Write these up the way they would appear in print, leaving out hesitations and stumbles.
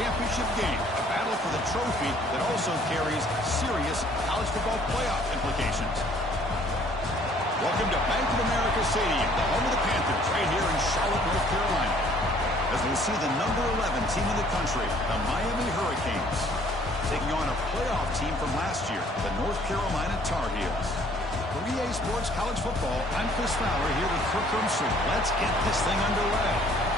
championship game, a battle for the trophy that also carries serious college football playoff implications. Welcome to Bank of America Stadium, the home of the Panthers, right here in Charlotte, North Carolina, as we'll see the number 11 team in the country, the Miami Hurricanes, taking on a playoff team from last year, the North Carolina Tar Heels. For EA Sports College Football, I'm Chris Fowler here with Kirk Hermsey. Let's get this thing underway.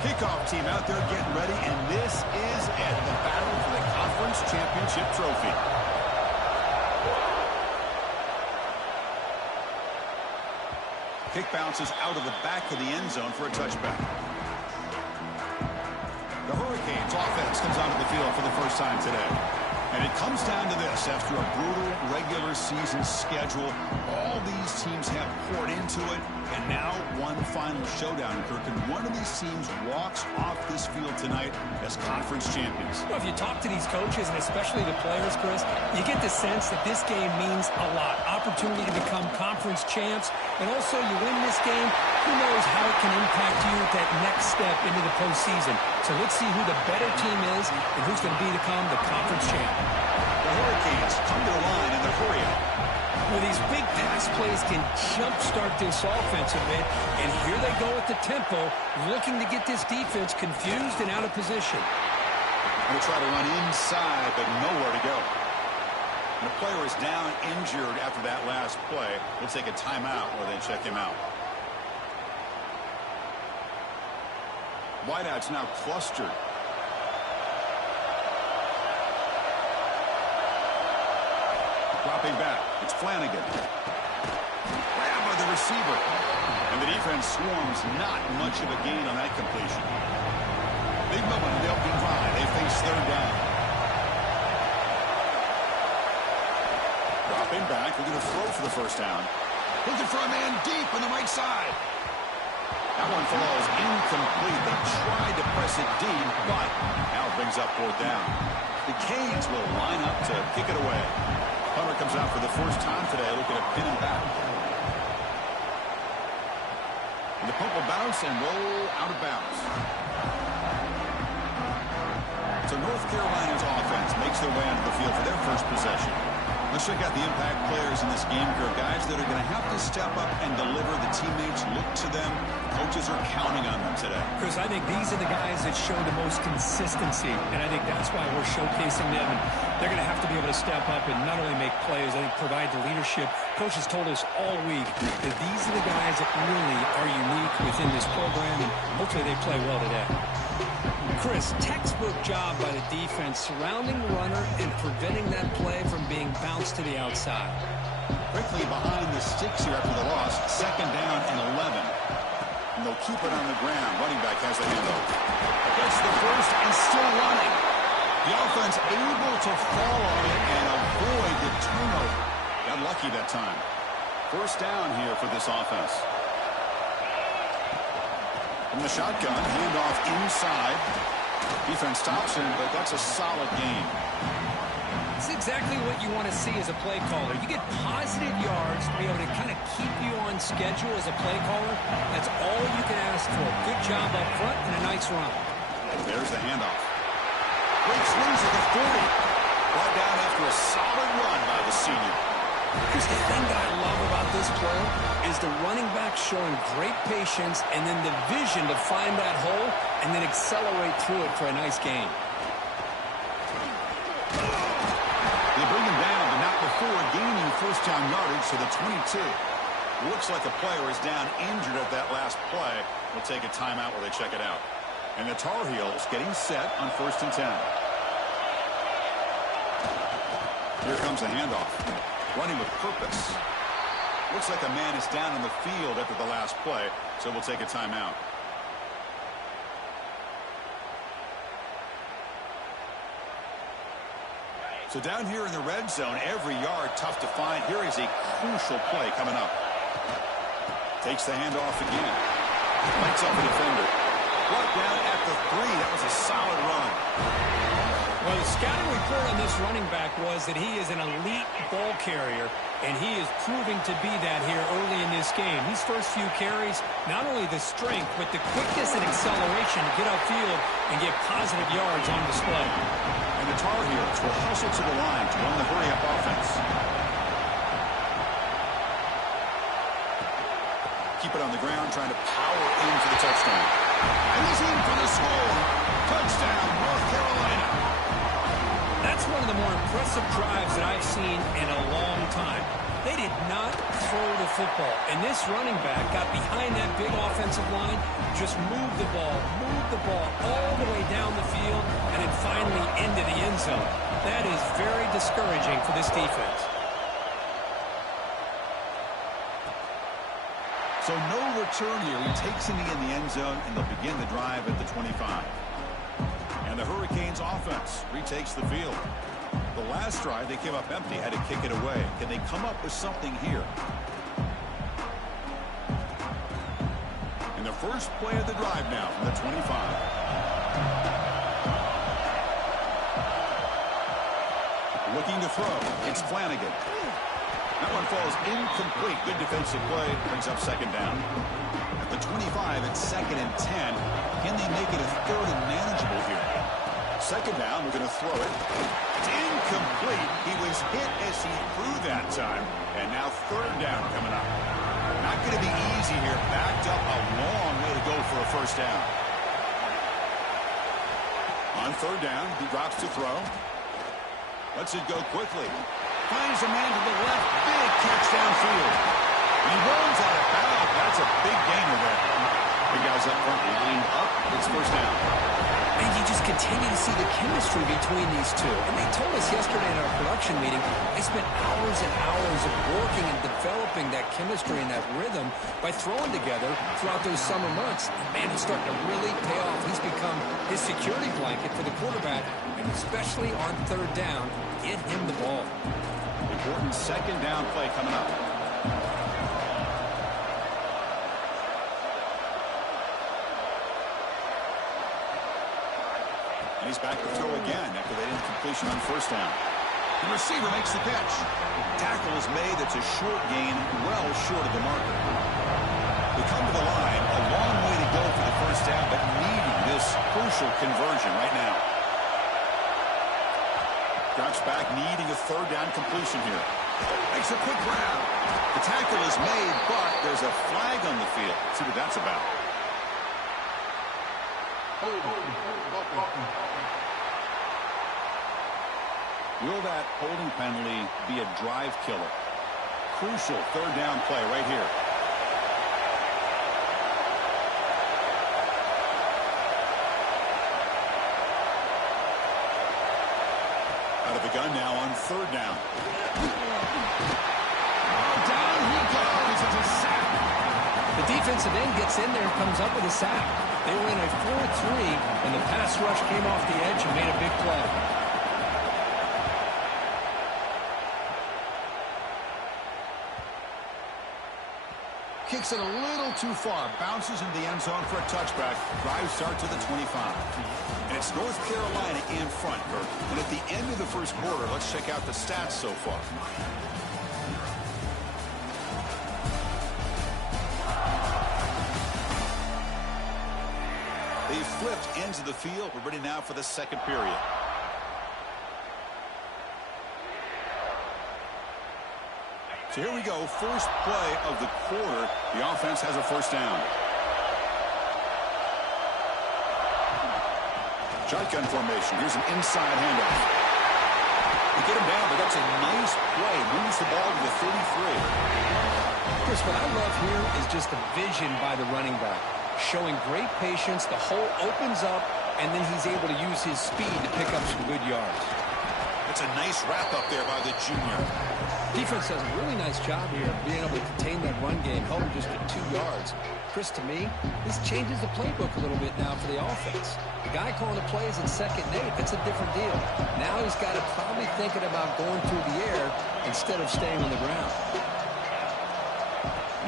Kickoff team out there getting ready, and this is it, the battle for the conference championship trophy. Kick bounces out of the back of the end zone for a touchback. The Hurricanes offense comes onto the field for the first time today. And it comes down to this. After a brutal regular season schedule, all these teams have poured into it, and now one final showdown, Kirk. And one of these teams walks off this field tonight as conference champions. Well, if you talk to these coaches, and especially the players, Chris, you get the sense that this game means a lot. Opportunity to become conference champs, and also you win this game, who knows how it can impact you at that next step into the postseason. So let's see who the better team is and who's going to become the conference champ. The Hurricanes come to the line in the hurry up. Well, these big pass plays can jumpstart this offense a bit, and here they go at the tempo, looking to get this defense confused and out of position. Going to try to run inside, but nowhere to go. And the player is down injured after that last play. We'll take a timeout or they check him out. Wideouts now clustered. Dropping back. It's Flanagan. Grabbed by the receiver. And the defense swarms. Not much of a gain on that completion. Big moment in the opening drive. They face third down. Dropping back. Looking to throw for the first down. Looking for a man deep on the right side. That one falls incomplete. They tried to press it deep, but now it brings up fourth down. The Canes will line up to kick it away. Hunter comes out for the first time today, looking to pin him back. And the pump will bounce and roll out of bounds. So North Carolina's offense makes their way onto the field for their first possession. Let's check out the impact players in this game here, guys that are going to have to step up and deliver. The teammates look to them. Coaches are counting on them today. Chris, I think these are the guys that show the most consistency, and I think that's why we're showcasing them. And they're going to have to be able to step up and not only make plays, I think provide the leadership. Coaches told us all week that these are the guys that really are unique within this program, and hopefully they play well today. Chris, textbook job by the defense surrounding the runner and preventing that play from being bounced to the outside. Quickly behind the sticks here after the loss. Second down and 11. And they'll keep it on the ground. Running back has the handoff. Gets the first and still running. The offense able to fall on it and avoid the turnover. Got lucky that time. First down here for this offense. From the shotgun, handoff inside. Defense stops him, but that's a solid game. It's exactly what you want to see as a play caller. You get positive yards to be able to kind of keep you on schedule as a play caller. That's all you can ask for. Good job up front and a nice run. There's the handoff. Great swings at the 40. Brought down after a solid run by the senior. Here's the thing that I love about this play is the running back showing great patience and then the vision to find that hole and then accelerate through it for a nice gain. They bring him down, but not before gaining first down yardage to the 22. Looks like a player is down injured at that last play. We'll take a timeout while they check it out. And the Tar Heels getting set on 1st and 10. Here comes the handoff. Running with purpose. Looks like a man is down on the field after the last play, so we'll take a timeout. So down here in the red zone, every yard tough to find. Here is a crucial play coming up. Takes the handoff again. Lights up a defender. Brought down at the 3. That was a solid run. Well, the scouting report on this running back was that he is an elite ball carrier, and he is proving to be that here early in this game. These first few carries, not only the strength, but the quickness and acceleration to get upfield and get positive yards on display. And the Tar Heels will hustle to the line to run the hurry-up offense. Keep it on the ground, trying to power in for the touchdown. And he's in for the score. Touchdown, North Carolina. That's one of the more impressive drives that I've seen in a long time. They did not throw the football. And this running back got behind that big offensive line, just moved the ball all the way down the field, and then finally into the end zone. That is very discouraging for this defense. So no return here. He takes it in the end zone, and they'll begin the drive at the 25. And the Hurricanes offense retakes the field. The last drive, they came up empty, had to kick it away. Can they come up with something here? In the first play of the drive now from the 25. Looking to throw. It's Flanagan. That one falls incomplete. Good defensive play. Brings up second down. At the 25, it's 2nd and 10. Can they make it a 3rd and manageable here? Second down, we're going to throw it. It's incomplete. He was hit as he threw that time. And now 3rd down coming up. Not going to be easy here. Backed up a long way to go for a first down. On 3rd down, he drops to throw. Lets it go quickly. Finds a man to the left. Big catch downfield. He runs out of bounds. That's a big gainer there. The guys up front lined up. It's first down. And you just continue to see the chemistry between these two. And they told us yesterday in our production meeting, they spent hours and hours of working and developing that chemistry and that rhythm by throwing together throughout those summer months. And man, it's starting to really pay off. He's become his security blanket for the quarterback, and especially on 3rd down, get him the ball. Important second down play coming up. And he's back to throw again after that incompletion on first down. The receiver makes the catch. Tackle is made. That's a short gain, well short of the marker. They come to the line. A long way to go for the first down, but needing this crucial conversion right now. Drops back, needing a 3rd down completion here. Makes a quick grab. The tackle is made, but there's a flag on the field. Let's see what that's about. Will that holding penalty be a drive killer? Crucial 3rd down play right here. Out of the gun now on 3rd down. Down he goes. It's a sack. The defensive end gets in there and comes up with a sack. They were in a 4-3, and the pass rush came off the edge and made a big play. Kicks it a little too far. Bounces into the end zone for a touchback. Drive starts at the 25. And it's North Carolina in front, Kirk. And at the end of the first quarter, let's check out the stats so far. They flipped ends of the field. We're ready now for the second period. So here we go. First play of the quarter. The offense has a first down. Shotgun formation. Here's an inside handoff. They get him down, but that's a nice play. Moves the ball to the 33. Chris, what I love here is just the vision by the running back. Showing great patience, the hole opens up, and then he's able to use his speed to pick up some good yards. That's a nice wrap-up there by the junior. Defense does a really nice job here of being able to contain that run game, held him just at 2 yards. Chris, to me, this changes the playbook a little bit now for the offense. The guy calling the plays in 2nd and 8, that's a different deal. Now he's got to probably thinking about going through the air instead of staying on the ground.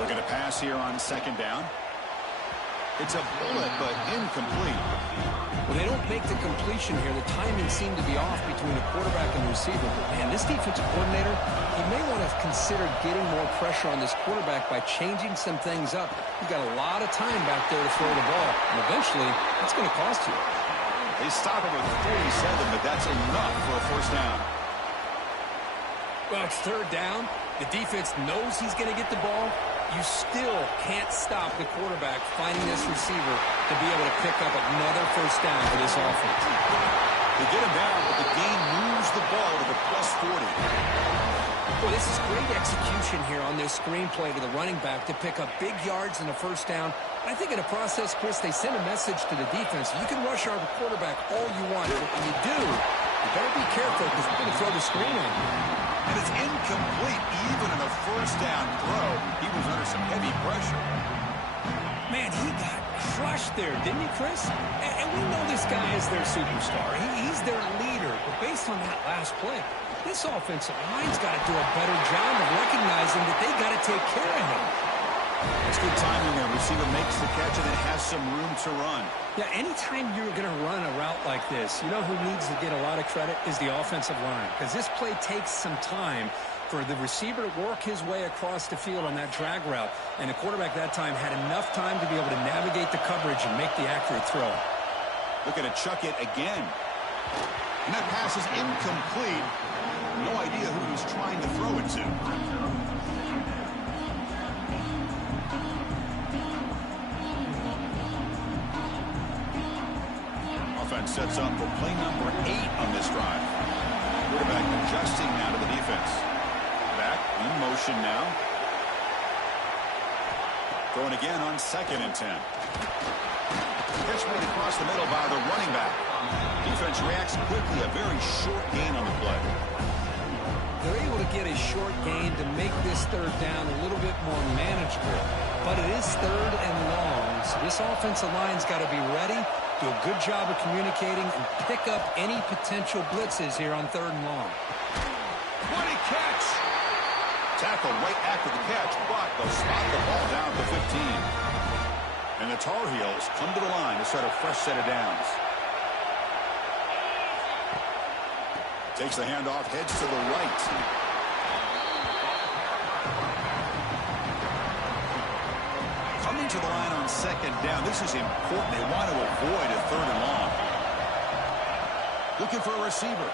Looking to pass here on second down. It's a bullet, but incomplete. Well, they don't make the completion here. The timing seemed to be off between the quarterback and the receiver. But, man, this defensive coordinator, he may want to consider getting more pressure on this quarterback by changing some things up. You've got a lot of time back there to throw the ball, and eventually that's going to cost you. They stop him with 47, but that's enough for a first down. Well, it's third down. The defense knows he's going to get the ball. You still can't stop the quarterback finding this receiver to be able to pick up another first down for this offense. They get him down, but the game moves the ball to the +40. Well, this is great execution here on this screenplay to the running back to pick up big yards and a first down. I think in the process, Chris, they send a message to the defense. You can rush our quarterback all you want, but when you do, you better be careful because we're going to throw the screen on you. And it's incomplete even in a first down throw. He was under some heavy pressure. Man, he got crushed there, didn't he, Chris? And we know this guy is their superstar. He's their leader. But based on that last play, this offensive line's got to do a better job of recognizing that they got to take care of him. It's good timing there. Receiver makes the catch and then has some room to run. Yeah, anytime you're going to run a route like this, you know who needs to get a lot of credit is the offensive line. Because this play takes some time for the receiver to work his way across the field on that drag route. And the quarterback that time had enough time to be able to navigate the coverage and make the accurate throw. Looking to chuck it again. And that pass is incomplete. No idea who he's trying to throw it to. Offense sets up for play number 8 on this drive. Quarterback adjusting now to the defense. Back in motion now. Throwing again on 2nd and 10. Catch made across the middle by the running back. Defense reacts quickly. A very short gain on the play. They're able to get a short gain to make this third down a little bit more manageable. But it is third and long, so this offensive line's got to be ready, do a good job of communicating, and pick up any potential blitzes here on third and long. What a catch! Tackle right after the catch, but they'll spot the ball down to 15. And the Tar Heels come to the line to start a fresh set of downs. Takes the handoff, heads to the right. Coming to the line on 2nd down. This is important. They want to avoid a third and long. Looking for a receiver.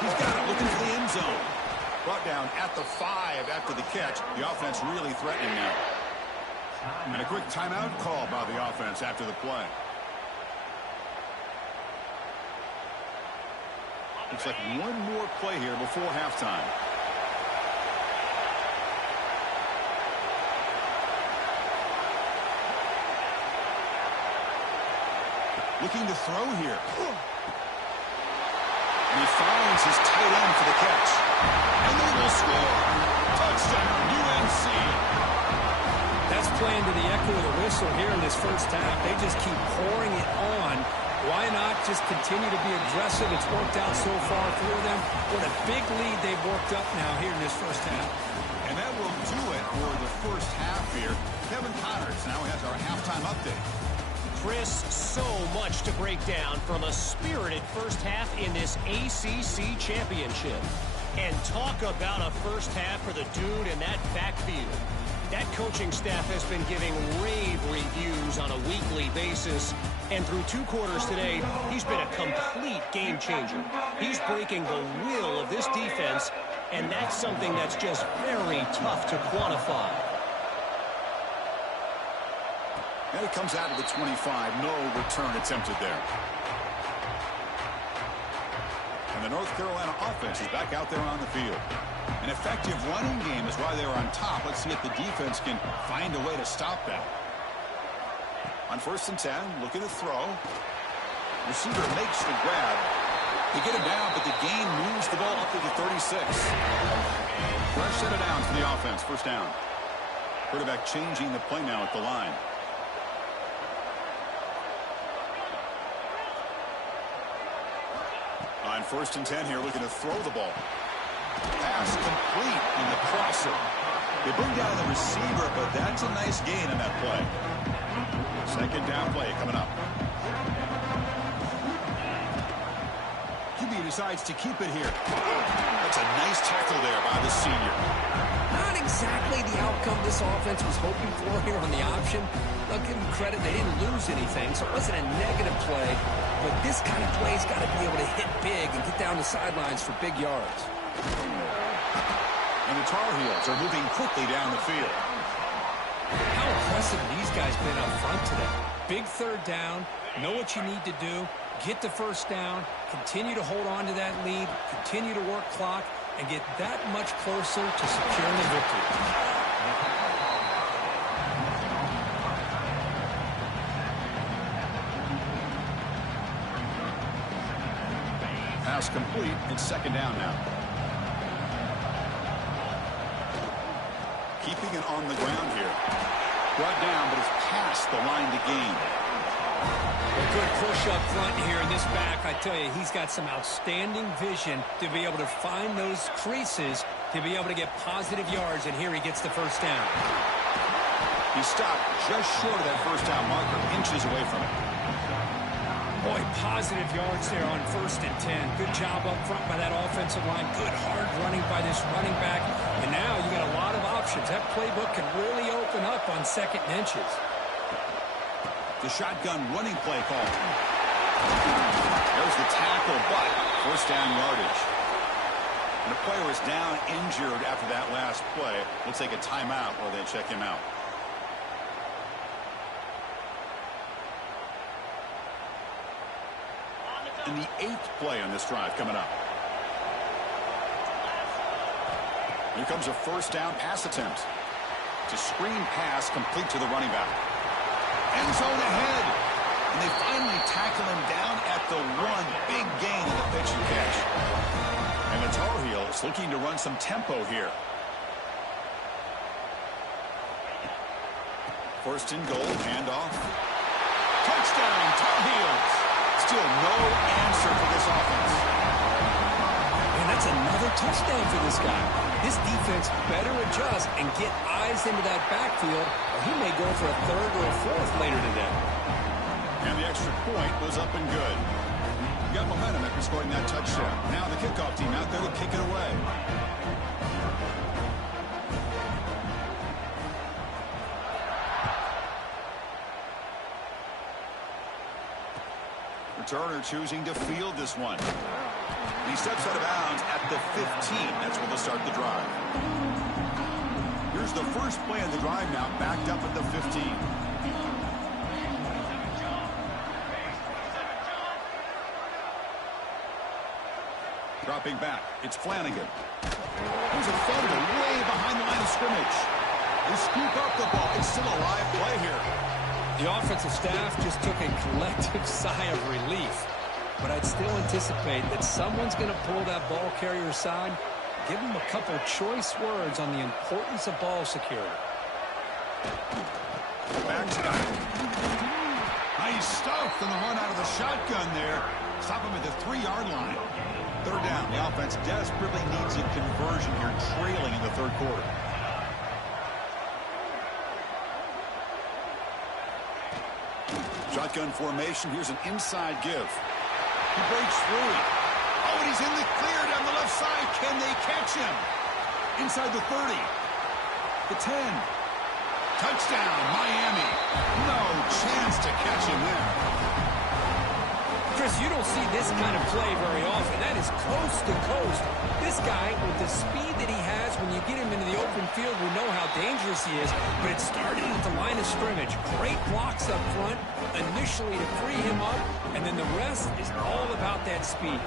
He's got it, looking for the end zone. Brought down at the 5 after the catch. The offense really threatening now. And a quick timeout call by the offense after the play. Looks like one more play here before halftime. Looking to throw here. And he finds his tight end for the catch. And they will score. Touchdown, UNC. That's playing to the echo of the whistle here in this first half. They just keep pouring it on. Why not just continue to be aggressive? It's worked out so far for them. What a big lead they've worked up now here in this first half. And that will do it for the first half here. Kevin Connors now has our halftime update. Chris, so much to break down from a spirited first half in this ACC championship. And talk about a first half for the dude in that backfield. That coaching staff has been giving rave reviews on a weekly basis. And through 2 quarters today, he's been a complete game changer. He's breaking the will of this defense, and that's something that's just very tough to quantify. And it comes out of the 25. No return attempted there. And the North Carolina offense is back out there on the field. An effective running game is why they're on top. Let's see if the defense can find a way to stop that. On 1st and 10, looking to throw. Receiver makes the grab. They get it down, but the gain moves the ball up to the 36. Fresh set of downs for the offense. First down. Quarterback changing the play now at the line. On 1st and 10 here, looking to throw the ball. Pass complete in the crosser. They bring down the receiver, but that's a nice gain on that play. 2nd down play coming up. QB decides to keep it here. That's a nice tackle there by the senior. Not exactly the outcome this offense was hoping for here on the option. I'll give them credit, they didn't lose anything, so it wasn't a negative play. But this kind of play's got to be able to hit big and get down the sidelines for big yards. And the Tar Heels are moving quickly down the field. How impressive these guys been up front today. Big 3rd down, know what you need to do, get the 1st down, continue to hold on to that lead, continue to work clock, and get that much closer to securing the victory. Pass complete. It's 2nd down now. Keeping it on the ground here. Brought down, but it's past the line to gain. A good push up front here in this back. I tell you, he's got some outstanding vision to be able to find those creases, to be able to get positive yards, and here he gets the 1st down. He stopped just short of that 1st down marker, inches away from it. Boy, positive yards there on 1st and 10. Good job up front by that offensive line. Good hard running by this running back. And now you got a lot of options. That playbook can really open up on 2nd and inches. The shotgun running play call. There's the tackle, but 1st down yardage. And the player is down injured after that last play. We'll take a timeout while they check him out. And the 8th play on this drive coming up. Here comes a 1st down pass attempt. It's a screen pass complete to the running back. End zone ahead. And they finally tackle him down at the 1. Big gain in the pitch and catch. And the Tar Heels looking to run some tempo here. 1st and goal, handoff. Touchdown, Tar Heels. Still no answer for this offense. Man, that's another touchdown for this guy. This defense better adjust and get eyes into that backfield, or he may go for a 3rd or a 4th later today. And the extra point was up and good. Got momentum after scoring that touchdown. Now the kickoff team out there to kick it away. Returner choosing to field this one. He steps out of bounds at the 15. That's where they'll start the drive. Here's the first play of the drive now, backed up at the 15. Dropping back, it's Flanagan. Here's a photo way behind the line of scrimmage. They scoop up the ball. It's still a live play here. The offensive staff just took a collective sigh of relief. But I'd still anticipate that someone's going to pull that ball carrier aside, give him a couple choice words on the importance of ball security. Back to back. Nice stuff on the run out of the shotgun there. Stop him at the 3-yard line. 3rd down. The offense desperately needs a conversion here, trailing in the 3rd quarter. Shotgun formation. Here's an inside give. He breaks through. Oh, and he's in the clear down the left side. Can they catch him? Inside the 30. The 10. Touchdown, Miami. No chance to catch him there. Chris, you don't see this kind of play very often. That is coast to coast. This guy, with the speed that he has, when you get him into the open field, we know how dangerous he is. But it started at the line of scrimmage. Great blocks up front, initially to free him up, and then the rest is all about that speed.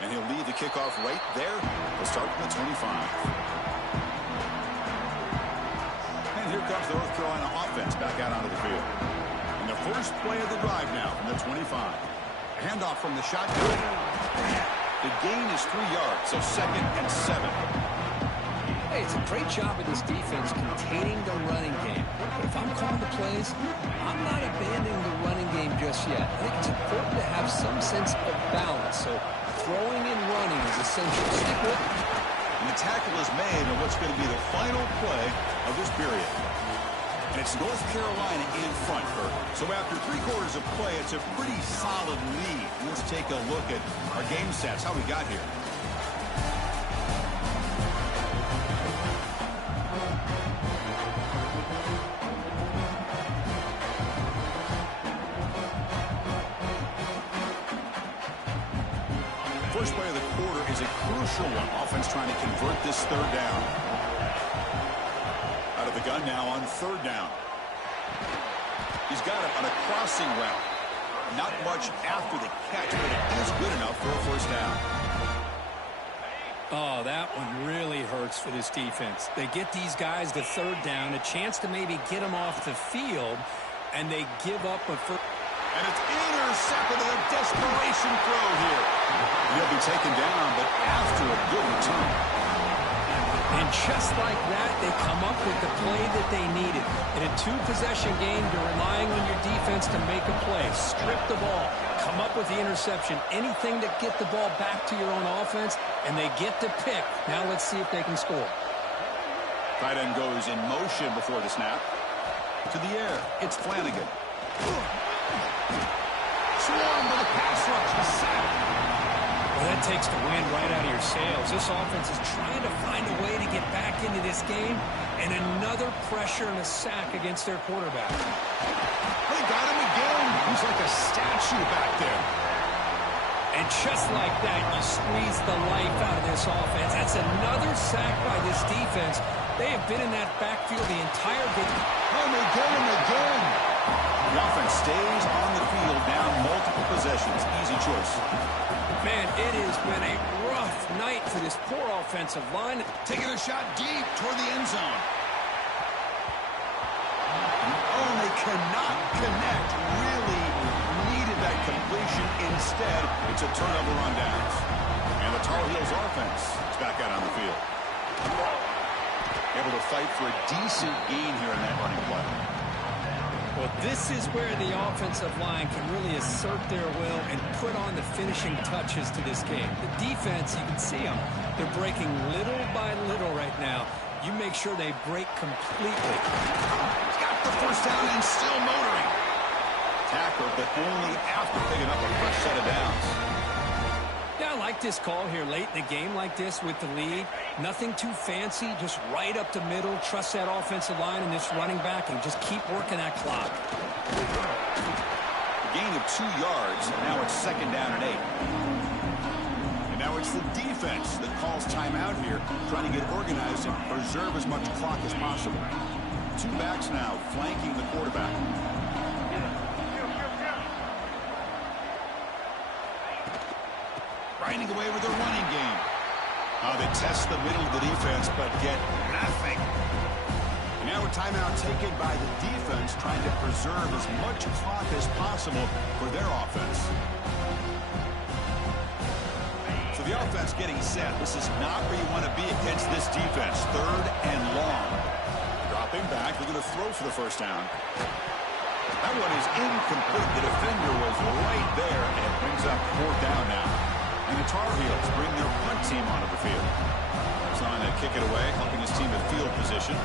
And he'll lead the kickoff right there. We'll start from the 25. And here comes the North Carolina offense back out onto the field. And the first play of the drive now from the 25. Handoff from the shotgun. The gain is 3 yards, so 2nd and 7. Hey, it's a great job of this defense containing the running game. But if I'm calling the plays, I'm not abandoning the running game just yet. I think it's important to have some sense of balance. So throwing and running is essential. Stick with it. And the tackle is made on what's going to be the final play of this period. And it's North Carolina in front, Kurt. So after 3/4 of play, it's a pretty solid lead. Let's take a look at our game stats, how we got here. First play of the quarter is a crucial one. Offense trying to convert this third down. Out of the gun now on third down. He's got it on a crossing route. Not much after the catch, but it is good enough for a first down. Oh, that one really hurts for this defense. They get these guys to third down, a chance to maybe get them off the field, and they give up a first. And it's intercepted with a desperation throw here. He'll be taken down, but after a good return. And just like that, they come up with the play that they needed. In a two-possession game, you're relying on your defense to make a play. Strip the ball. Come up with the interception. Anything to get the ball back to your own offense, and they get the pick. Now let's see if they can score. Tight end goes in motion before the snap. To the air. It's Flanagan. Swarm with a pass rush. A sack. Well, that takes the wind right out of your sails. This offense is trying to find a way to get back into this game, and another pressure and a sack against their quarterback. They got him again. He's like a statue back there. And just like that, you squeeze the life out of this offense. That's another sack by this defense. They have been in that backfield the entire game. Oh, they get him again. The offense stays on the field, down multiple possessions. Easy choice. Man, it has been a rough night for this poor offensive line. Taking a shot deep toward the end zone. Oh, they cannot connect. Really needed that completion. Instead, it's a turnover on downs. And the Tar Heels offense is back out on the field. Able to fight for a decent gain here in that running play. Well, this is where the offensive line can really assert their will and put on the finishing touches to this game. The defense, you can see them. They're breaking little by little right now. You make sure they break completely. He's got the first down and still motoring. Tackle, but only after picking up a fresh set of downs. Yeah, I like this call here late in the game like this with the lead. Nothing too fancy, just right up the middle. Trust that offensive line and this running back and just keep working that clock. A gain of 2 yards. Now it's second down and 8. And now it's the defense that calls timeout here, trying to get organized and preserve as much clock as possible. 2 backs now flanking the quarterback. Grinding away with their running game. They test the middle of the defense, but get nothing. Now a timeout taken by the defense, trying to preserve as much clock as possible for their offense. So the offense getting set. This is not where you want to be against this defense. Third and long. Dropping back. They're going to throw for the first down. That one is incomplete. The defender was right there, and it brings up 4th down now. And the Tar Heels bring their punt team onto the field. Trying to kick it away, helping his team at field position.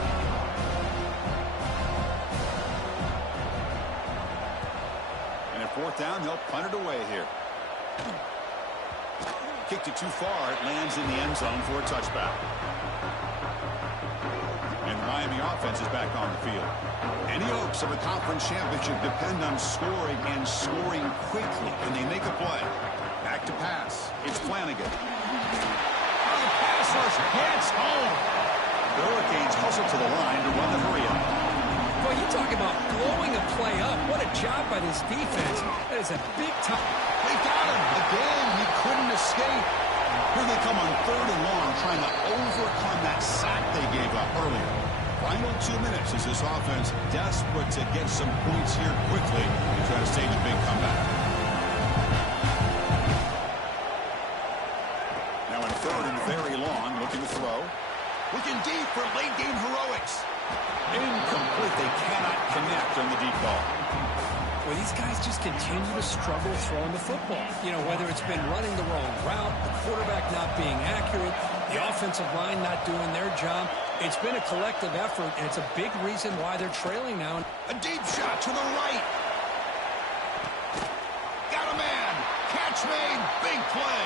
And at 4th down, they'll punt it away here. Kicked it too far. It lands in the end zone for a touchback. And the Miami offense is back on the field. Any hopes of a conference championship depend on scoring and scoring quickly. Can they make a play? Back to pass. It's Flanagan. Oh, the pass rush gets home. The Hurricanes hustle to the line to run the hurry-up. Boy, you talk about blowing a play up. What a job by this defense. That is a big time. They got him. Again, he couldn't escape. Here they come on 3rd and long, trying to overcome that sack they gave up earlier. Final 2 minutes as this offense desperate to get some points here quickly and try to stage a big comeback. Now in 3rd and very long, looking to throw. Looking deep. struggle throwing the football. You know, whether it's been running the wrong route, the quarterback not being accurate, the offensive line not doing their job. It's been a collective effort, and it's a big reason why they're trailing now. A deep shot to the right. Got a man. Catch made. Big play.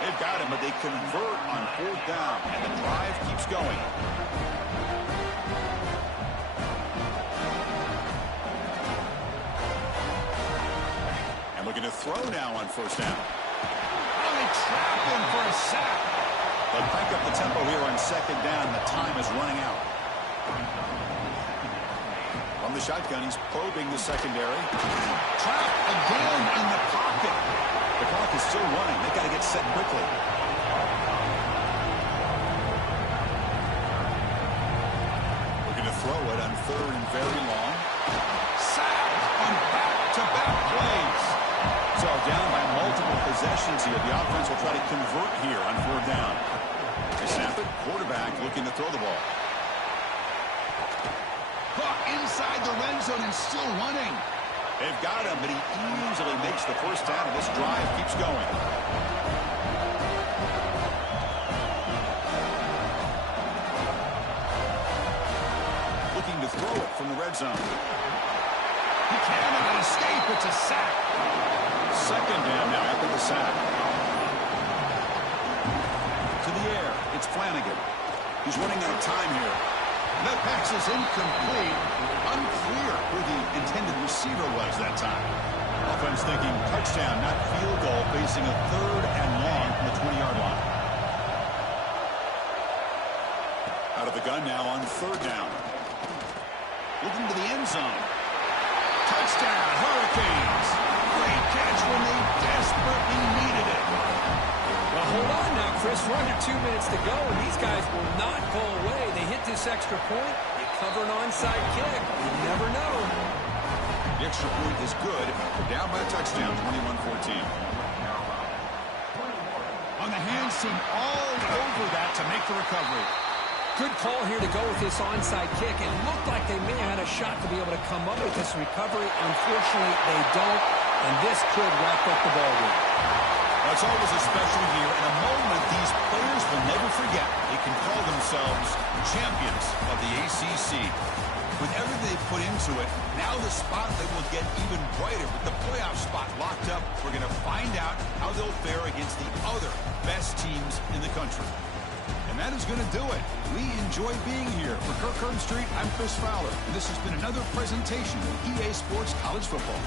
They've got him, but they convert on 4th down, and the drive keeps going. And looking to throw now on 1st down. Oh, they trap him for a sack. They'll crank up the tempo here on 2nd down. The time is running out. From the shotgun, he's probing the secondary. Trap again in the pocket. The clock is still running. They got to get set quickly. Looking to throw it on 3rd and very long. Sack on back-to-back plays. So down by multiple possessions here. The offense will try to convert here on 4th down. They snap it. Quarterback looking to throw the ball. Caught inside the red zone and still running. They've got him, but he easily makes the 1st down, and this drive keeps going. Looking to throw it from the red zone. He cannot escape. It's a sack. 2nd down now after the sack. To the air. It's Flanagan. He's running out of time here. That pass is incomplete. Unclear who the intended receiver was that time. Offense thinking touchdown, not field goal, facing a 3rd and long from the 20-yard line. Out of the gun now on 3rd down. Looking to the end zone. Touchdown, Hurricanes. Great catch when they desperately needed it. Well, hold on now, Chris. We're under 2 minutes to go, and these guys will not go away. They hit this extra point. They cover an onside kick. You never know. The extra point is good. They're down by a touchdown, 21-14. On the hands team all over that to make the recovery. Good call here to go with this onside kick. It looked like they may have had a shot to be able to come up with this recovery. Unfortunately, they don't, and this could wrap up the ballgame. It's always a special year and a moment these players will never forget. They can call themselves champions of the ACC. With everything they put into it, now the spotlight will get even brighter. With the playoff spot locked up, we're going to find out how they'll fare against the other best teams in the country. And that is going to do it. We enjoy being here. For Kirk Street, I'm Chris Fowler, and this has been another presentation of EA Sports College Football.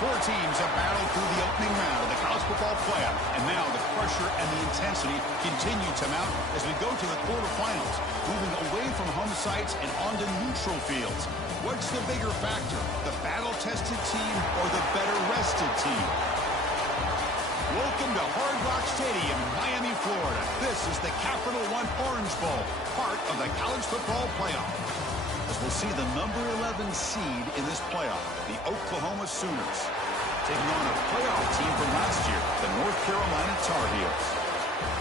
Four teams have battled through the opening round of the college football playoff, and now the pressure and the intensity continue to mount as we go to the quarterfinals, moving away from home sites and onto neutral fields. What's the bigger factor, the battle-tested team or the better-rested team? Welcome to Hard Rock Stadium in Miami, Florida. This is the Capital One Orange Bowl, part of the college football playoff. As we'll see the number 11 seed in this playoff, the Oklahoma Sooners, taking on a playoff team from last year, the North Carolina Tar Heels.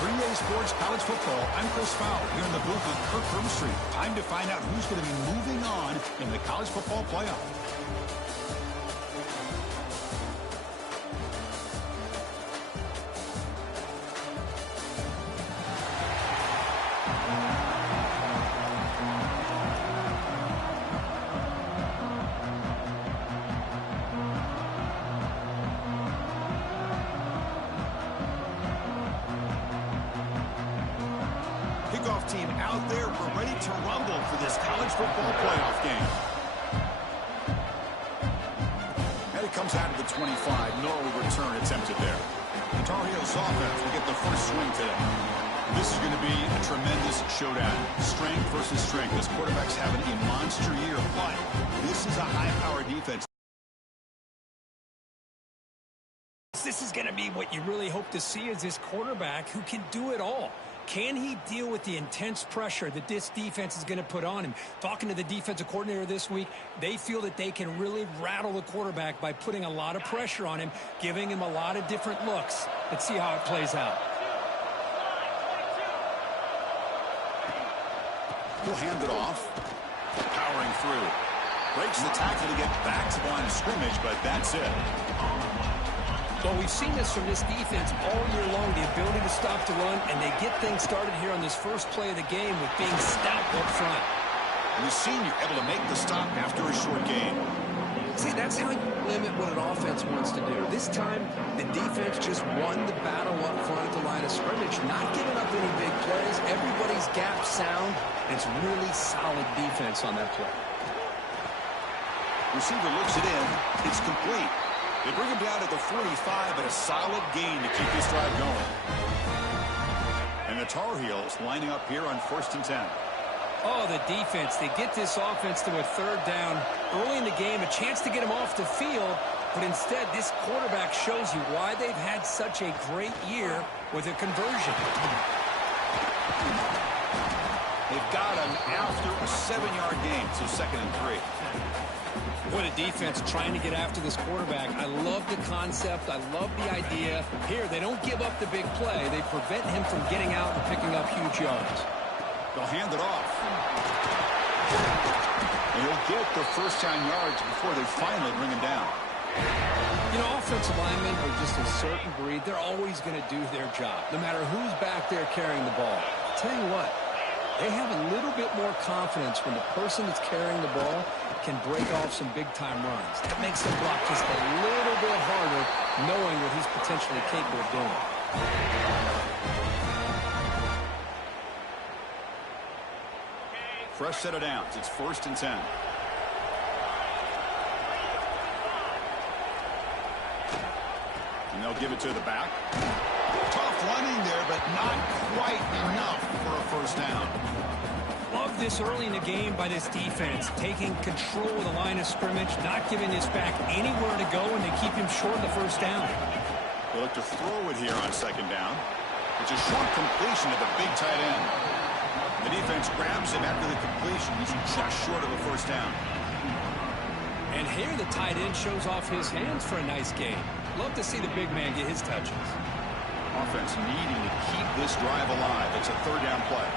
3A Sports College Football, I'm Chris Fowler here in the booth with Kirk Herbstreit. Time to find out who's going to be moving on in the college football playoff. Kickoff team out there. We're ready to rumble for this college football playoff game. And it comes out of the 25. No return attempted there. The Tar Heels offense will get the first swing today. This is going to be a tremendous showdown. Strength versus strength. This quarterback's having a monster year, but this is a high-powered defense. This is going to be what you really hope to see is this quarterback who can do it all. Can he deal with the intense pressure that this defense is going to put on him? Talking to the defensive coordinator this week, they feel that they can really rattle the quarterback by putting a lot of pressure on him, giving him a lot of different looks. Let's see how it plays out. He'll hand it off. Powering through. Breaks the tackle to get back to the line of scrimmage, but that's it. Well, we've seen this from this defense all year long, the ability to stop the run, and they get things started here on this first play of the game with being stout up front. And the senior able to make the stop after a short gain. See, that's how you limit what an offense wants to do. This time, the defense just won the battle up front at the line of scrimmage, not giving up any big plays. Everybody's gap sound. It's really solid defense on that play. Receiver looks it in. It's complete. They bring him down to the 45, but a solid gain to keep this drive going. And the Tar Heels lining up here on 1st and 10. Oh, the defense. They get this offense to a third down early in the game, a chance to get him off the field, but instead this quarterback shows you why they've had such a great year with a conversion. They've got him after a 7-yard gain, so 2nd and 3. What a defense trying to get after this quarterback. I love the concept. I love the idea. Here, they don't give up the big play. They prevent him from getting out and picking up huge yards. They'll hand it off. And he'll get the first down yards before they finally bring him down. You know, offensive linemen are just a certain breed. They're always going to do their job, no matter who's back there carrying the ball. I'll tell you what, they have a little bit more confidence when the person that's carrying the ball can break off some big-time runs. That makes them block just a little bit harder, knowing what he's potentially capable of doing. Fresh set of downs. It's 1st and 10. And they'll give it to the back. Tough running there, but not quite enough for a first down. Love this early in the game by this defense, taking control of the line of scrimmage, not giving this back anywhere to go, and they keep him short of the first down. They look to throw it here on 2nd down. It's a short completion to the big tight end. The defense grabs him after the completion. He's just short of a first down. And here the tight end shows off his hands for a nice gain. Love to see the big man get his touches. Offense needing to keep this drive alive. It's a 3rd down play.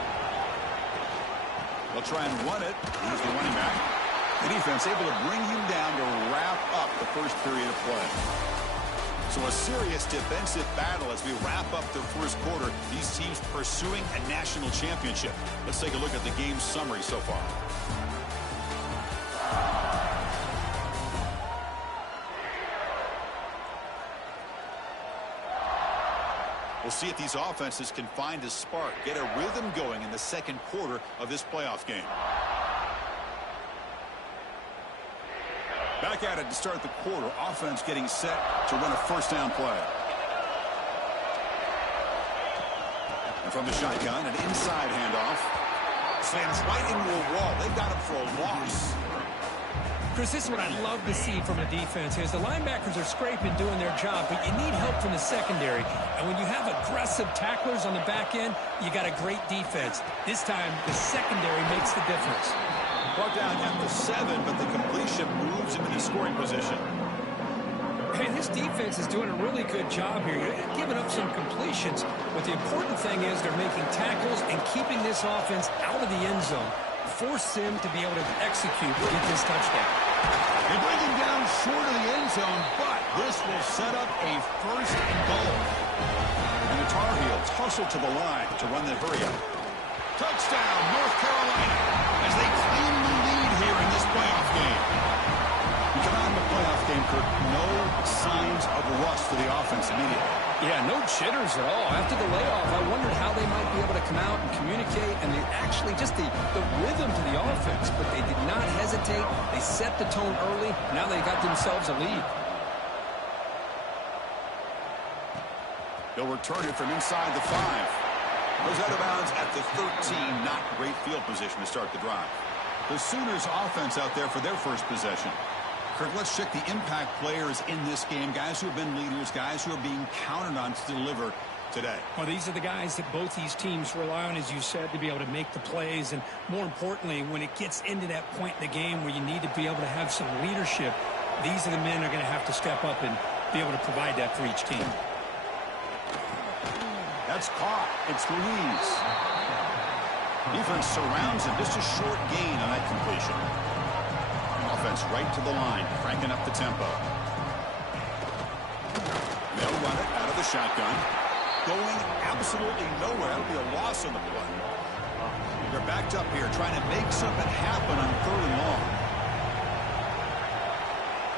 They'll try and run it. Here's the running back. The defense able to bring him down to wrap up the first period of play. So a serious defensive battle as we wrap up the first quarter. These teams pursuing a national championship. Let's take a look at the game summary so far. We'll see if these offenses can find a spark, get a rhythm going in the 2nd quarter of this playoff game. Back at it to start the quarter. Offense getting set to run a first down play. And from the shotgun, an inside handoff. Slams right into a wall. They got him for a loss. Chris, this is what I'd love to see from a defense is the linebackers are scraping, doing their job, but you need help from the secondary. And when you have aggressive tacklers on the back end, you got a great defense. This time, the secondary makes the difference. Brought down at the 7, but the completion moves him into scoring position. Hey, this defense is doing a really good job here. You're giving up some completions, but the important thing is they're making tackles and keeping this offense out of the end zone. Force him to be able to execute to get this touchdown. They bring him down short of the end zone, but this will set up a first and goal. And the Tar Heels hustle to the line to run the hurry-up. Touchdown, North Carolina, as they claim the lead here in this playoff game. We come out in the playoff game, Kirk, no signs of rust for the offense immediately. Yeah, no jitters at all. After the layoff, I wondered how they might be able to come out and communicate, and they actually just the rhythm to the offense, but they did not hesitate. They set the tone early. Now they got themselves a lead. They'll return it from inside the 5. Goes out of bounds at the 13. Not great field position to start the drive. The Sooners offense out there for their first possession. Kirk, let's check the impact players in this game. Guys who have been leaders, guys who are being counted on to deliver today. Well, these are the guys that both these teams rely on, as you said, to be able to make the plays. And more importantly, when it gets into that point in the game where you need to be able to have some leadership, these are the men that are going to have to step up and be able to provide that for each team. That's caught. It's Louise. Defense surrounds him. Just a short gain on that completion. Offense right to the line, cranking up the tempo. They'll run it out of the shotgun. Going absolutely nowhere. That'll be a loss on the play. They're backed up here, trying to make something happen on 3rd and long.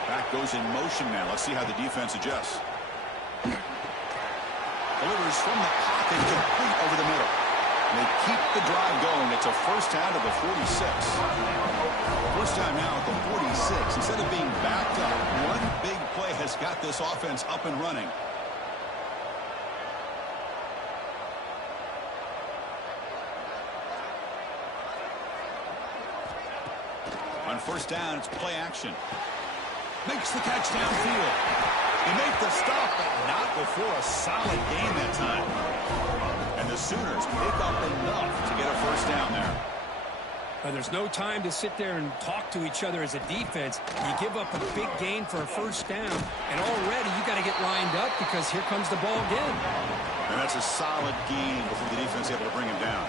Back goes in motion now. Let's see how the defense adjusts. Delivers from the pocket, complete over the middle. And they keep the drive going. It's a first down to the 46. First down now at the 46. Instead of being backed up, one big play has got this offense up and running. On first down, it's play action. Makes the catch downfield. They make the stop, but not before a solid gain that time. And the Sooners pick up enough to get a first down there. There's no time to sit there and talk to each other as a defense. You give up a big gain for a first down, and already you got to get lined up because here comes the ball again. And that's a solid gain before the defense is able to bring him down.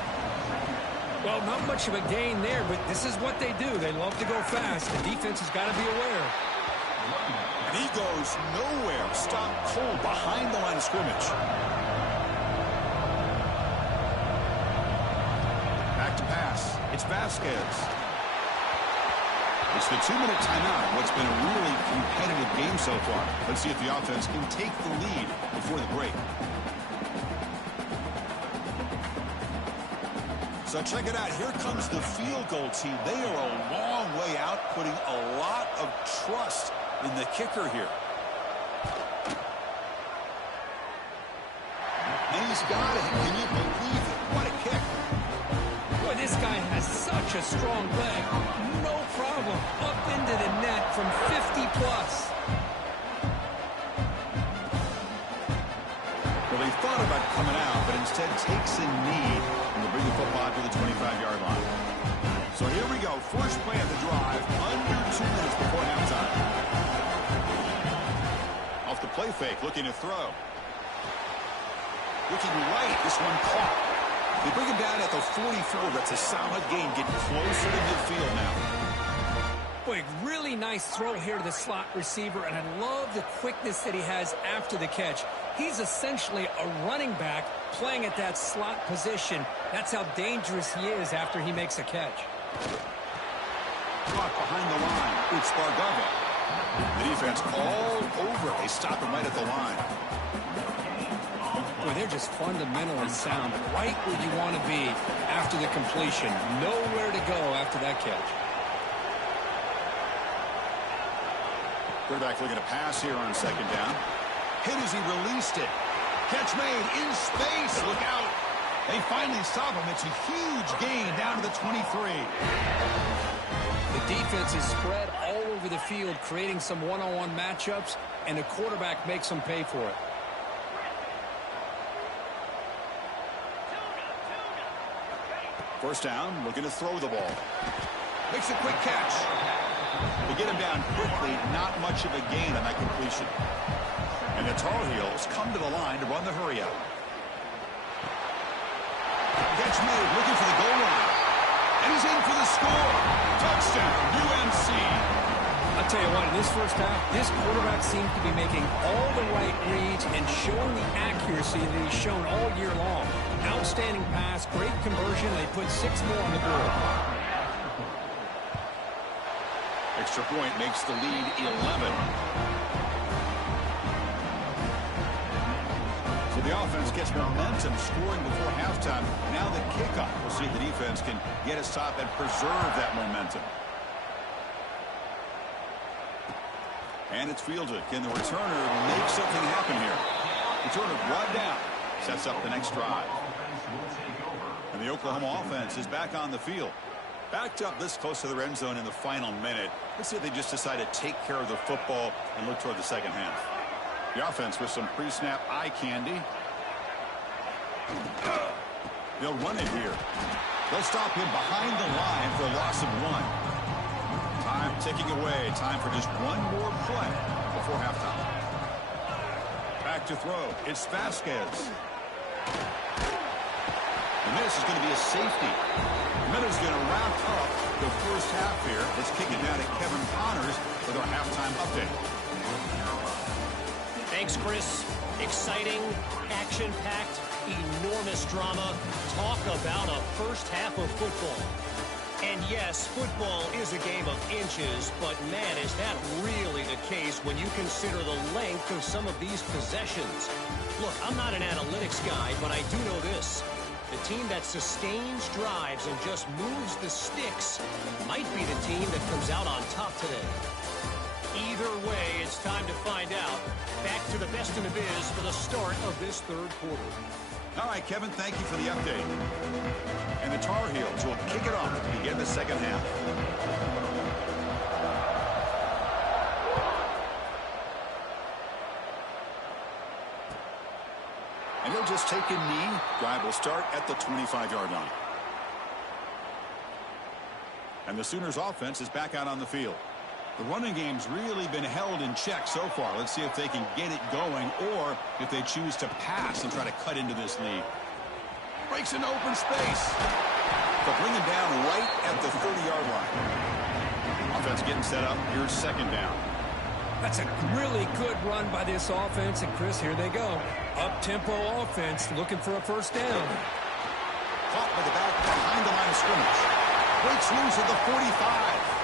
Well, not much of a gain there, but this is what they do. They love to go fast. The defense has got to be aware. And he goes nowhere. Stopped cold behind the line of scrimmage. Back to pass. It's Vasquez. It's the 2-minute timeout. What's been a really competitive game so far. Let's see if the offense can take the lead before the break. So check it out. Here comes the field goal team. They are a long way out, putting a lot of trust in the kicker here. And he's got it. Can you believe it? What a kick. Boy, this guy has such a strong leg. No problem. Up into the net from 50-plus. Well, he thought about coming out, but instead takes a knee and will bring the football to the 25-yard line. So here we go. First play of the drive. Under 2 minutes before halftime. Off the play fake, looking to throw. Looking right. This one caught. They bring him down at the 44. That's a solid gain. Getting closer to midfield now. Boy, really nice throw here to the slot receiver, and I love the quickness that he has after the catch. He's essentially a running back playing at that slot position. That's how dangerous he is after he makes a catch. Caught behind the line. It's Bargava. The defense all over. They stop him right at the line. Boy, they're just fundamentally sound. Right where you want to be after the completion. Nowhere to go after that catch. Quarterback looking to pass here on second down. Hit as he released it. Catch made in space. Look out. They finally stop him. It's a huge gain down to the 23. The defense is spread all over the field, creating some one-on-one matchups, and the quarterback makes them pay for it. First down, looking to throw the ball. Makes a quick catch. They get him down quickly, not much of a gain on that completion. And the Tar Heels come to the line to run the hurry out. Catch made, looking for the goal line. And he's in for the score. Touchdown, UNC. I'll tell you what, in this first half, this quarterback seems to be making all the right reads and showing the accuracy that he's shown all year long. Outstanding pass, great conversion. They put 6 more on the board. Extra point makes the lead 11. So the offense gets momentum scoring before halftime. Now the kickoff. We'll see if the defense can get a stop and preserve that momentum. And it's fielded. Can the returner make something happen here? Returner brought down. Sets up the next drive. And the Oklahoma offense is back on the field. Backed up this close to the end zone in the final minute. Let's see if they just decide to take care of the football and look toward the second half. The offense with some pre-snap eye candy. They'll run it here. They'll stop him behind the line for a loss of 1. Time ticking away. Time for just one more play before halftime. Back to throw. It's Vasquez. And this is going to be a safety. Miller's going to wrap up the first half here. Let's kick it down to Kevin Connors with our halftime update. Thanks, Chris. Exciting, action-packed, enormous drama. Talk about a first half of football. And yes, football is a game of inches, but man, is that really the case when you consider the length of some of these possessions. Look, I'm not an analytics guy, but I do know this. The team that sustains drives and just moves the sticks might be the team that comes out on top today. Either way, it's time to find out. Back to the best in the biz for the start of this third quarter. All right, Kevin, thank you for the update. And the Tar Heels will kick it off to begin the second half. And he'll just take a knee. Drive will start at the 25-yard line. And the Sooners offense is back out on the field. The running game's really been held in check so far. Let's see if they can get it going or if they choose to pass and try to cut into this lead. Breaks into open space. They'll bring him down right at the 30-yard line. Offense getting set up. Here's second down. That's a really good run by this offense. And, Chris, here they go. Up-tempo offense looking for a first down. Caught by the back behind the line of scrimmage. Breaks loose at the 45.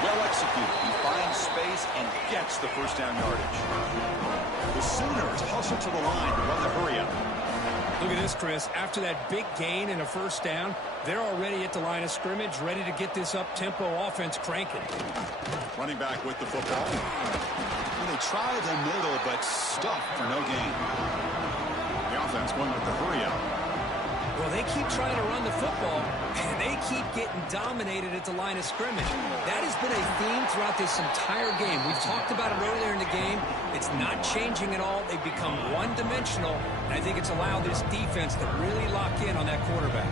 Well executed. He finds space and gets the first down yardage. The Sooners hustle to the line to run the hurry up. Look at this, Chris. After that big gain and a first down, they're already at the line of scrimmage, ready to get this up-tempo offense cranking. Running back with the football. And they try the middle, but stuck for no gain. The offense going with the hurry up. Well, they keep trying to run the football, and they keep getting dominated at the line of scrimmage. That has been a theme throughout this entire game. We've talked about it earlier in the game. It's not changing at all. They've become one-dimensional, and I think it's allowed this defense to really lock in on that quarterback.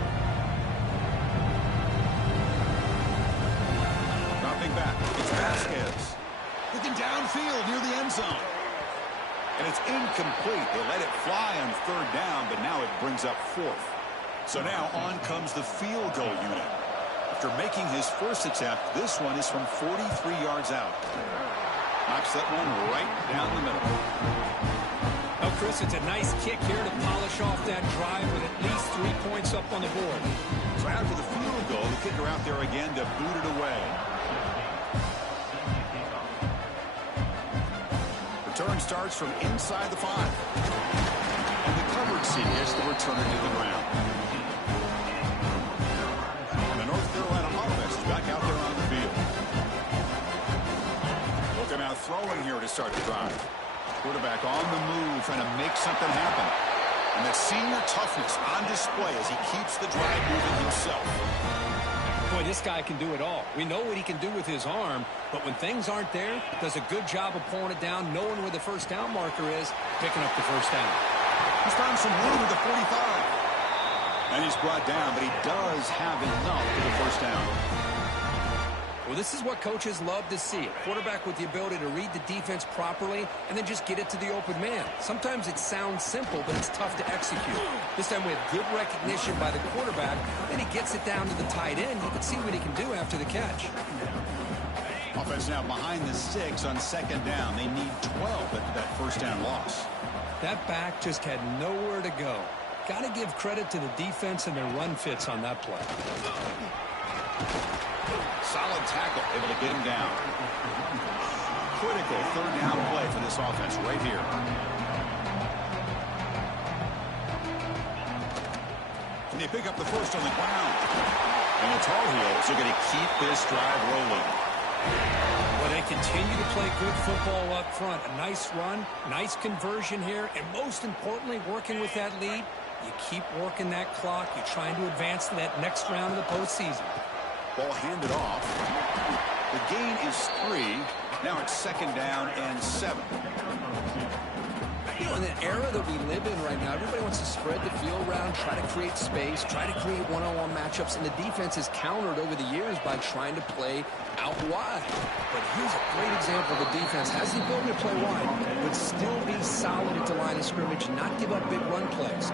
Dropping back. It's Vasquez. Looking downfield near the end zone. And it's incomplete. They let it fly on third down, but now it brings up fourth. So now on comes the field goal unit. After making his first attempt, this one is from 43 yards out. Knocks that one right down the middle. Oh, Chris, it's a nice kick here to polish off that drive with at least 3 points up on the board. So after the field goal, the kicker out there again to boot it away. Return starts from inside the 5. And the coverage C hits the returner to the ground. And the North Carolina offense is back out there on the field. Looking out throwing here to start the drive. Quarterback on the move, trying to make something happen. And that senior toughness on display as he keeps the drive moving himself. Boy, this guy can do it all. We know what he can do with his arm, but when things aren't there, does a good job of pulling it down, knowing where the first down marker is, picking up the first down. He's found some room at the 45. And he's brought down, but he does have enough for the first down. Well, this is what coaches love to see. A quarterback with the ability to read the defense properly and then just get it to the open man. Sometimes it sounds simple, but it's tough to execute. This time we have good recognition by the quarterback. Then he gets it down to the tight end. You can see what he can do after the catch. Offense now behind the 6 on second down. They need 12 after that first down loss. That back just had nowhere to go. Got to give credit to the defense and their run fits on that play. Solid tackle, able to get him down. Critical third down play for this offense right here. And they pick up the first on the ground. And the Tar Heels are going to keep this drive rolling. Well, they continue to play good football up front. A nice run, nice conversion here, and most importantly, working with that lead, you keep working that clock. You're trying to advance to that next round of the postseason. Ball handed off. The gain is 3. Now it's second down and 7. You know, in the era that we live in right now, everybody wants to spread the field around, try to create space, try to create one-on-one matchups, and the defense has countered over the years by trying to play out wide. But here's a great example. The defense has the ability to play wide, but still be solid at the line of scrimmage and not give up big run plays.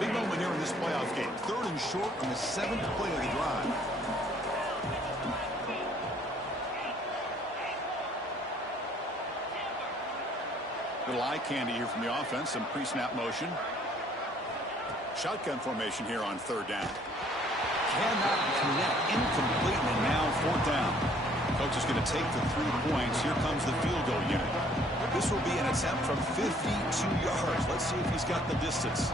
Big moment here in this playoff game. 3rd and short on the 7th play of the drive. Little eye candy here from the offense. Some pre-snap motion. Shotgun formation here on 3rd down. Cannot connect. Incomplete, and now 4th down. Coach is going to take the 3 points. Here comes the field goal unit. This will be an attempt from 52 yards. Let's see if he's got the distance.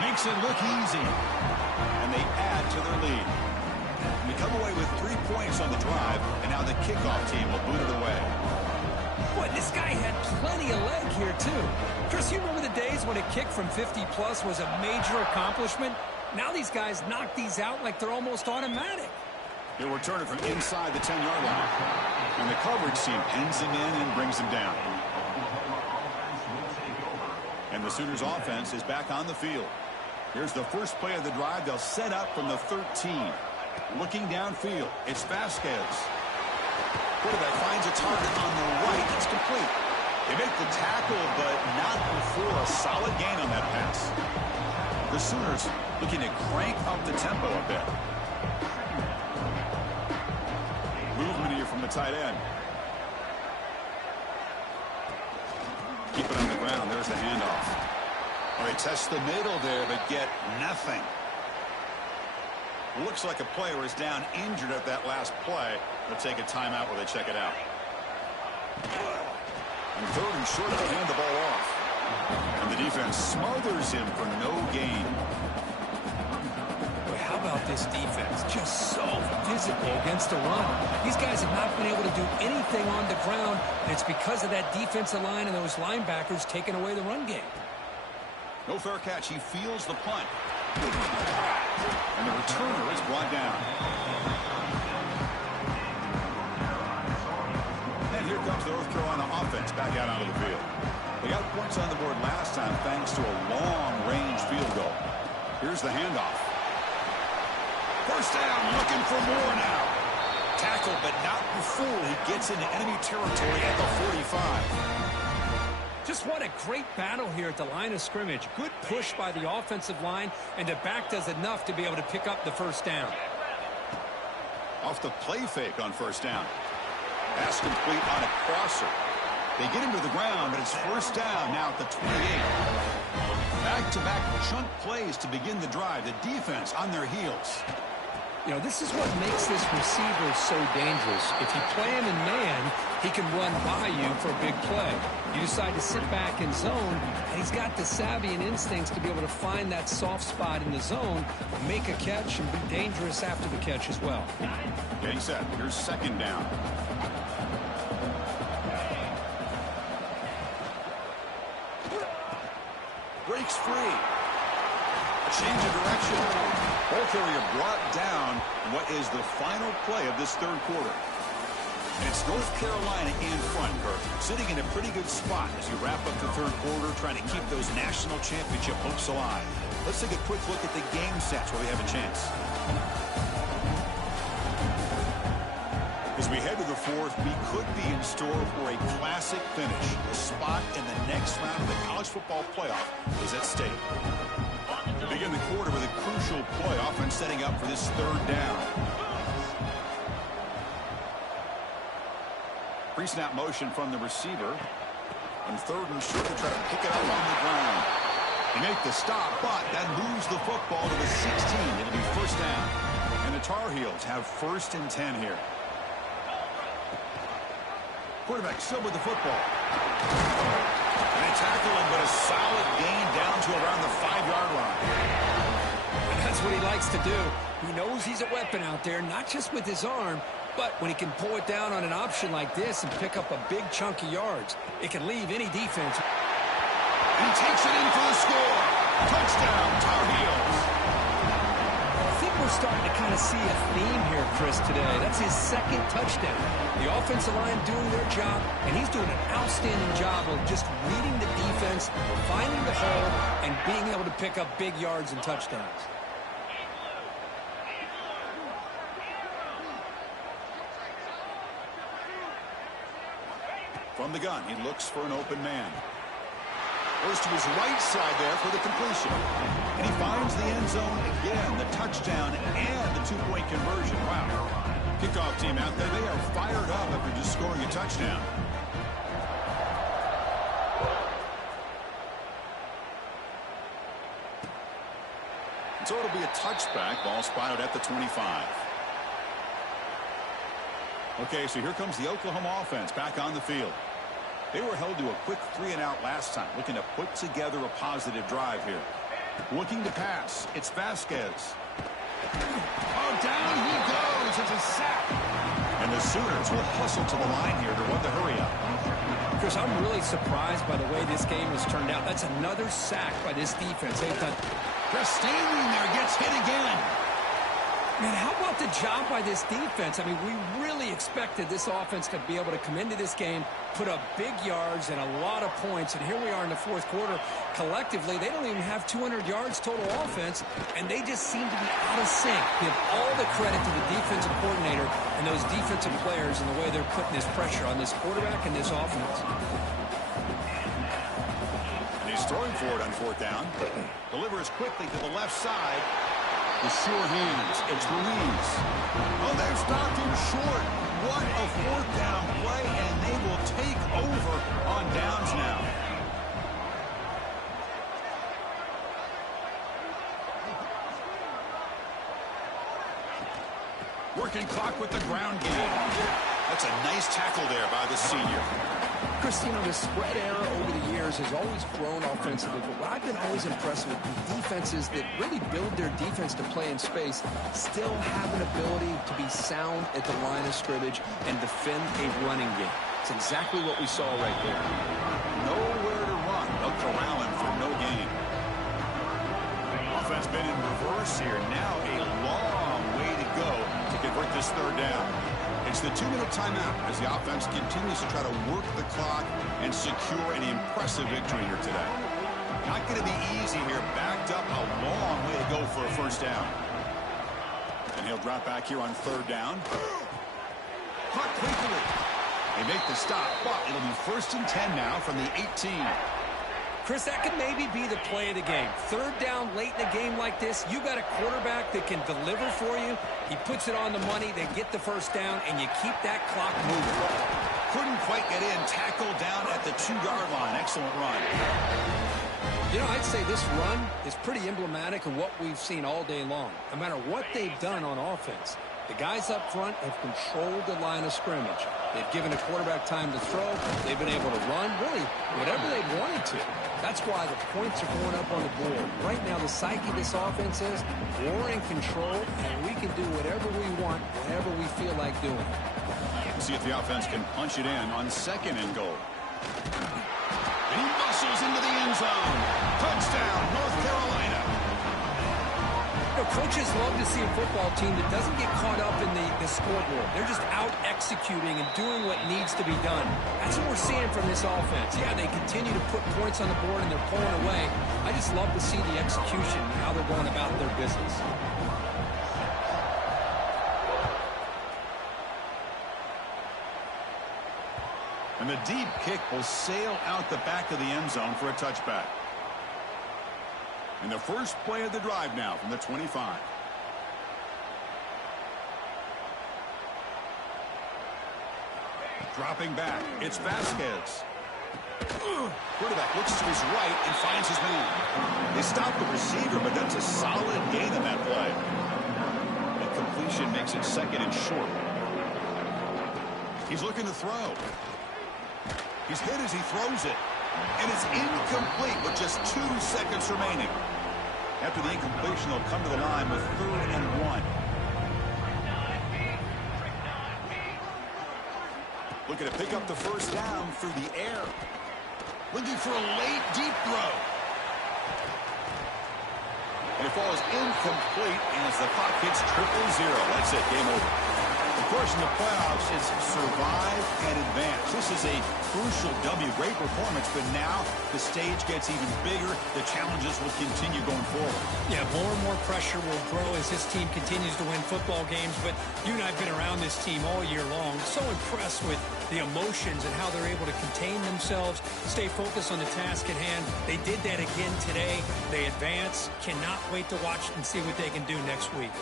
Makes it look easy. And they add to their lead. We come away with 3 points on the drive, and now the kickoff team will boot it away. Boy, this guy had plenty of leg here, too. Chris, you remember the days when a kick from 50-plus was a major accomplishment? Now these guys knock these out like they're almost automatic. He'll return it from inside the 10-yard line. And the coverage team pins him in and brings him down. And the Sooners offense is back on the field. Here's the first play of the drive. They'll set up from the 13. Looking downfield, it's Vasquez. Quarterback finds a target on the right. It's complete. They make the tackle, but not before a solid gain on that pass. The Sooners looking to crank up the tempo a bit. Movement here from the tight end. Keep it on the ground. There's the handoff. All right, test the middle there, but get nothing. Looks like a player is down injured at that last play. They'll take a timeout while they check it out. And 3rd and short, they'll hand the ball off. And the defense smothers him for no gain. Boy, how about this defense? Just so physical against the run. These guys have not been able to do anything on the ground, and it's because of that defensive line and those linebackers taking away the run game. No fair catch. He feels the punt. And the returner is brought down. And here comes the North Carolina offense back out onto the field. They got points on the board last time thanks to a long-range field goal. Here's the handoff. First down, looking for more now. Tackle, but not before he gets into enemy territory at the 45. Just what a great battle here at the line of scrimmage. Good push by the offensive line, and the back does enough to be able to pick up the first down. Off the play fake on first down. Pass complete on a crosser. They get him to the ground, but it's first down now at the 28. Back-to-back chunk plays to begin the drive. The defense on their heels. You know, this is what makes this receiver so dangerous. If you play him in man, he can run by you for a big play. You decide to sit back in zone, and he's got the savvy and instincts to be able to find that soft spot in the zone, make a catch, and be dangerous after the catch as well. Getting set. Here's second down. Breaks free. A change of direction. Ball carrier brought down. What is the final play of this third quarter? And it's North Carolina in front, Kirk, sitting in a pretty good spot as you wrap up the third quarter, trying to keep those national championship hopes alive. Let's take a quick look at the game sets where we have a chance. As we head to the fourth, we could be in store for a classic finish. A spot in the next round of the college football playoff is at stake. To begin the quarter with a crucial play, offense setting up for this third down. Pre-snap motion from the receiver. On third and short, to try to pick it up on the ground. They make the stop, but that moves the football to the 16. It'll be first down. And the Tar Heels have first and 10 here. Quarterback still with the football. And they tackle him, but a solid gain down to around the 5-yard line. And that's what he likes to do. He knows he's a weapon out there, not just with his arm, but when he can pull it down on an option like this and pick up a big chunk of yards, it can leave any defense. And he takes it in for the score. Touchdown, Tar Heels. I think we're starting to kind of see a theme here, Chris, today. That's his second touchdown. The offensive line doing their job, and he's doing an outstanding job of just reading the defense, finding the hole, and being able to pick up big yards and touchdowns. From the gun, he looks for an open man. Goes to his right side there for the completion. And he finds the end zone again, the touchdown and the two-point conversion. Wow. Kickoff team out there, they are fired up after just scoring a touchdown. So it'll be a touchback. Ball spotted at the 25. Okay, so here comes the Oklahoma offense back on the field. They were held to a quick 3-and-out last time, looking to put together a positive drive here. Looking to pass. It's Vasquez. Oh, down he goes. It's a sack. And the Sooners will hustle to the line here to run the hurry up. Chris, I'm really surprised by the way this game has turned out. That's another sack by this defense. They've done. They're standing there, gets hit again. Man, how about the job by this defense? I mean, we really expected this offense to be able to come into this game, put up big yards and a lot of points, and here we are in the fourth quarter. Collectively, they don't even have 200 yards total offense, and they just seem to be out of sync. Give all the credit to the defensive coordinator and those defensive players and the way they're putting this pressure on this quarterback and this offense. And he's throwing for it on fourth down. Delivers quickly to the left side. The sure hands. It's Ruiz. Oh, they've stopped him short. What a fourth down play, and they will take over on downs now. Working clock with the ground game. That's a nice tackle there by the senior. Christine, the spread era over the years has always grown offensively, but what I've been always impressed with defenses that really build their defense to play in space still have an ability to be sound at the line of scrimmage and defend a running game. It's exactly what we saw right there. Nowhere to run. They'll corral him for no gain. Offense been in reverse here. Now a long way to go to convert this third down. It's the 2-minute timeout as the offense continues to try to work the clock and secure an impressive victory here today. Not going to be easy here. Backed up a long way to go for a first down. And he'll drop back here on third down. Caught quickly. They make the stop, but it'll be first and 10 now from the 18. Chris, that could maybe be the play of the game. Third down late in a game like this, you got a quarterback that can deliver for you. He puts it on the money, they get the first down, and you keep that clock moving. Couldn't quite get in. Tackled down at the 2-yard line. Excellent run. You know, I'd say this run is pretty emblematic of what we've seen all day long. No matter what they've done on offense, the guys up front have controlled the line of scrimmage. They've given a quarterback time to throw. They've been able to run, really, whatever they've wanted to. That's why the points are going up on the board. Right now, the psyche of this offense is we're in control, and we can do whatever we want, whenever we feel like doing. See if the offense can punch it in on 2nd and goal. And he muscles into the end zone. Touchdown, North Carolina. You know, coaches love to see a football team that doesn't get caught up in the scoreboard. They're just out executing and doing what needs to be done. That's what we're seeing from this offense. Yeah, they continue to put points on the board and they're pulling away. I just love to see the execution and how they're going about their business. And the deep kick will sail out the back of the end zone for a touchback. And the first play of the drive now from the 25. Dropping back, it's Vasquez. Quarterback looks to his right and finds his man. They stop the receiver, but that's a solid gain on that play. And completion makes it 2nd and short. He's looking to throw. He's hit as he throws it. And it's incomplete with just 2 seconds remaining. After the incompletion, they'll come to the line with 3rd and 1. Looking to pick up the first down through the air. Looking for a late, deep throw. And it falls incomplete as the clock hits 0-0. That's it, game over. Of course, in the playoffs, it's survive and advance. This is a crucial W. Great performance, but now the stage gets even bigger. The challenges will continue going forward. Yeah, more and more pressure will grow as this team continues to win football games. But you and I have been around this team all year long. So impressed with the emotions and how they're able to contain themselves, stay focused on the task at hand. They did that again today. They advance. Cannot wait to watch and see what they can do next week.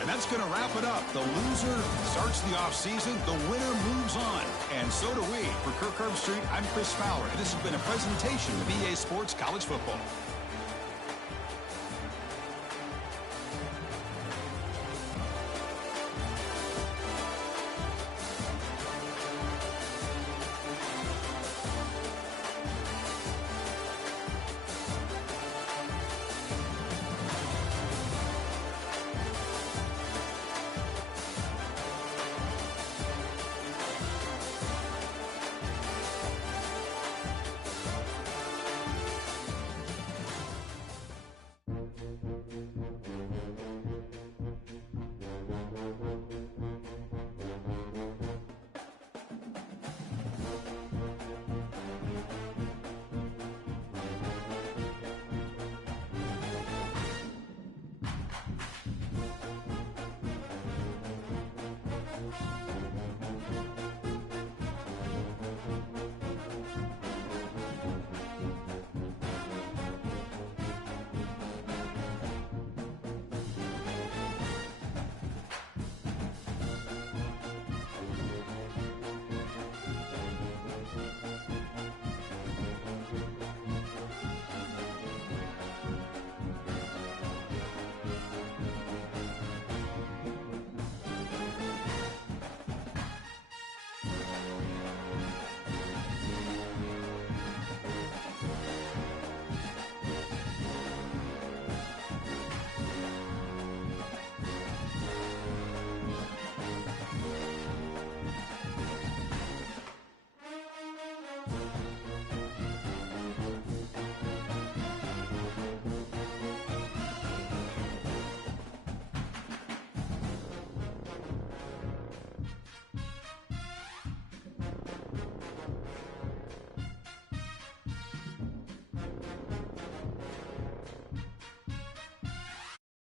And that's going to wrap it up. The loser starts the offseason. The winner moves on. And so do we. For Kirk Herbstreit, I'm Chris Fowler. And this has been a presentation of EA Sports College Football.